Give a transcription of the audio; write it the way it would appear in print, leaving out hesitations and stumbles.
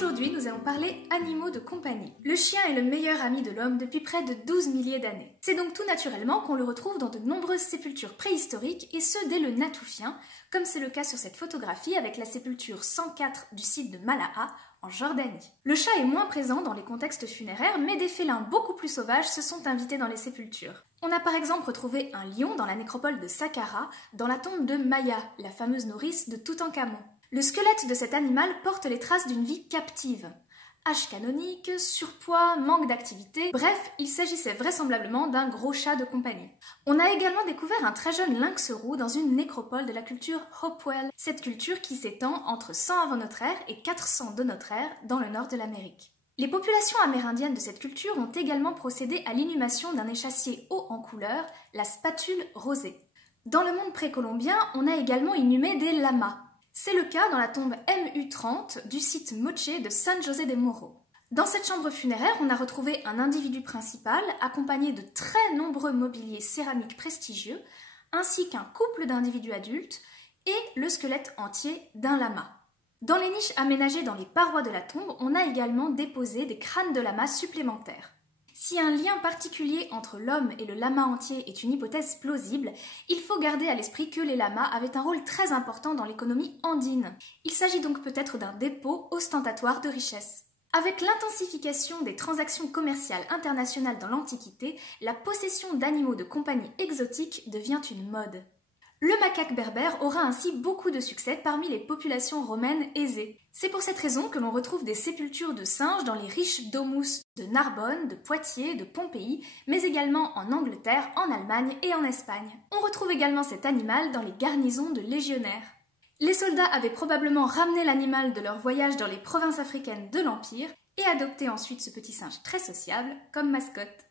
Aujourd'hui, nous allons parler animaux de compagnie. Le chien est le meilleur ami de l'homme depuis près de 12 milliers d'années. C'est donc tout naturellement qu'on le retrouve dans de nombreuses sépultures préhistoriques et ce dès le Natuphien, comme c'est le cas sur cette photographie avec la sépulture 104 du site de Malaha, en Jordanie. Le chat est moins présent dans les contextes funéraires, mais des félins beaucoup plus sauvages se sont invités dans les sépultures. On a par exemple retrouvé un lion dans la nécropole de Saqqara, dans la tombe de Maya, la fameuse nourrice de Toutankhamon. Le squelette de cet animal porte les traces d'une vie captive. Âge canonique, surpoids, manque d'activité, bref, il s'agissait vraisemblablement d'un gros chat de compagnie. On a également découvert un très jeune lynx roux dans une nécropole de la culture Hopewell, cette culture qui s'étend entre 100 avant notre ère et 400 de notre ère dans le nord de l'Amérique. Les populations amérindiennes de cette culture ont également procédé à l'inhumation d'un échassier haut en couleur, la spatule rosée. Dans le monde précolombien, on a également inhumé des lamas. C'est le cas dans la tombe MU30 du site Moche de San José de Moro. Dans cette chambre funéraire, on a retrouvé un individu principal accompagné de très nombreux mobiliers céramiques prestigieux, ainsi qu'un couple d'individus adultes et le squelette entier d'un lama. Dans les niches aménagées dans les parois de la tombe, on a également déposé des crânes de lama supplémentaires. Si un lien particulier entre l'homme et le lama entier est une hypothèse plausible, il faut garder à l'esprit que les lamas avaient un rôle très important dans l'économie andine. Il s'agit donc peut-être d'un dépôt ostentatoire de richesse. Avec l'intensification des transactions commerciales internationales dans l'Antiquité, la possession d'animaux de compagnie exotiques devient une mode. Le macaque berbère aura ainsi beaucoup de succès parmi les populations romaines aisées. C'est pour cette raison que l'on retrouve des sépultures de singes dans les riches domus de Narbonne, de Poitiers, de Pompéi, mais également en Angleterre, en Allemagne et en Espagne. On retrouve également cet animal dans les garnisons de légionnaires. Les soldats avaient probablement ramené l'animal de leur voyage dans les provinces africaines de l'Empire et adopté ensuite ce petit singe très sociable comme mascotte.